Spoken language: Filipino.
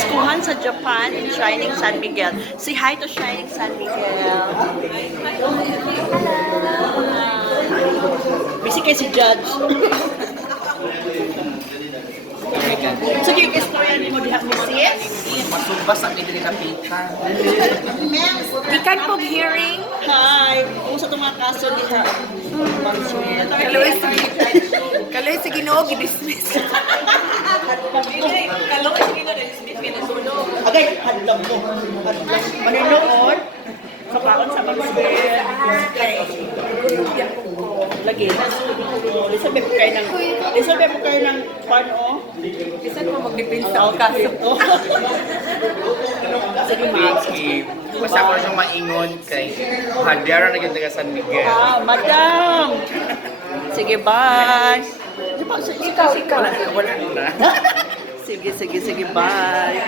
Paskuhan sa Japan in Shining San Miguel. Say hi to Shining San Miguel. Busy kay si Judge. Sige, istorya ni mo diha Mrs. Masubas ang hindi kapita. Ikan po hearing. Hi. Kung sa itong mga kaso diha. Kaloy sa Ginoo gidismiss. Agay, hadlang mo. Hadlang. Maninood. Kapaon sa Mansfield. Lagi. Lisabi po kayo ng paano? Bisan mo magdepende sa kaso. Sige, Max. Basta ko siyang maingon kay Hadera na yung taga San Miguel. Ah, madam. Sige, bye. Ikaw. Wala na. Sige, bye.